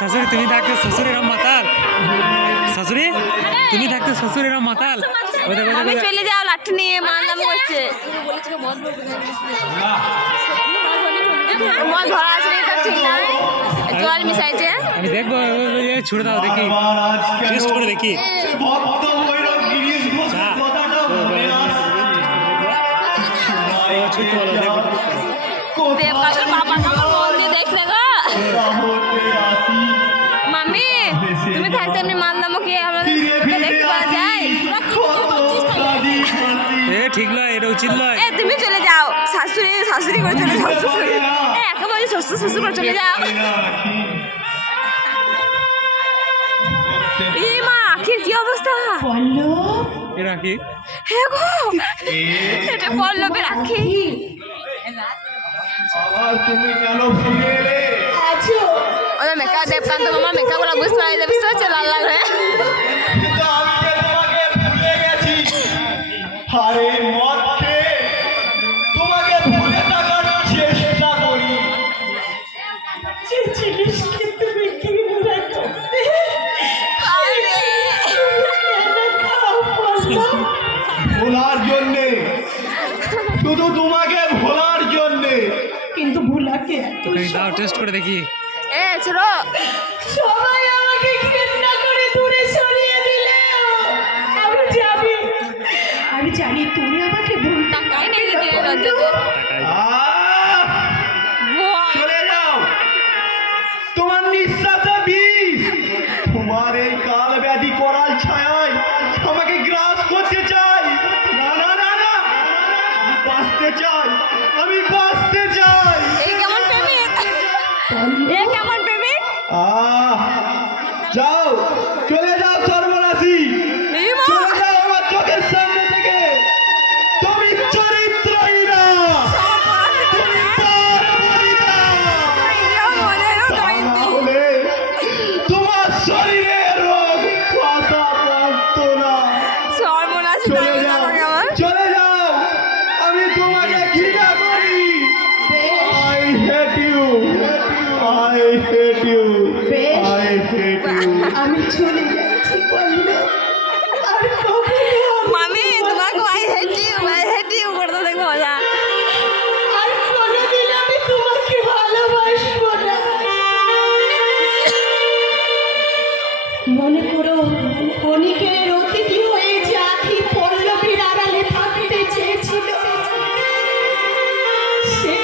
শাশুড়ি তুমি থাকতে শ্বশুরের মাতাল, শাশুড়ি তুমি থাকতে শ্বশুরের মাতাল। আমি চলে যাও, লাঠি নিয়ে মারলাম করছে। মদ ধরা আছে না, ঠিক না, জল মিশাইছে। আমি দেখবো, ছুড়ে দাও দেখি, টেস্ট করে দেখি। মামি তুমি থাকতে এমনি মানলাম কি আমাদের দেখতে পাওয়া যায়? ঠিক নয়, এটা উচিত নয়। তুমি চলে যাও, শাশুড়ি শাশুড়ি করে চলে যাও, একেবারে শ্বশুর শ্বশুর করে চলে যাও। এই মা আখির কি অবস্থা? রাখি, হ্যাঁ গো, এটা পল্লবের আখি। ওদের মেকআপ দেবকান্ত মামা মেকআপ গুলো বুঝতে পারি, বুঝতে পারছে লাল লাল হয়ে। ভোলার জন্যে, শুধু তোমাকে ভোলার জন্যে, কিন্তু ভোলাকে দাও টেস্ট করে দেখি। ছোড়ো, সবাই আমাকে ঘৃণা করে দূরে সরিয়ে দিলে। আমি জানি তুমি আমাকে ভুল টাকাই নেই দিতে লজ্জাতে। চলে যাও, তোমার নিঃশ্বাসে বিষ, তোমার এই কাল ব্যাধি করাল ছায়ায় আমাকে গ্রাস করতে চাই। না না না না, বাঁচতে চাই, আমি বাঁচতে চাই। এই কেমন প্রেমিক, এই কেমন প্রেমিক। যাও, চলে যাও সর্বনাশী, চলে যাও আমার চোখের সামনে থেকে। তুমি চরিত্রহীনা, তুমি পারবনিতা। তাহলে তোমার শরীরে রোগ ফাঁসা পড়তো না। সর্বনাশ, চলে যাও, আমি তোমাকে ঘৃণা করি। I hate you, I hate you, I hate you. আমি চলে যাচ্ছি পল্লব, আর মামি তোমাকে আই হেট ইউ করতে দেখো মজা। আর কোনোদিন আমি তোমাকে ভালোবাসবো না। মনে করো অনেকের অতিথি হয়ে যে আখি পল্লবীর আড়ালে থাকতে চেয়েছিল, সে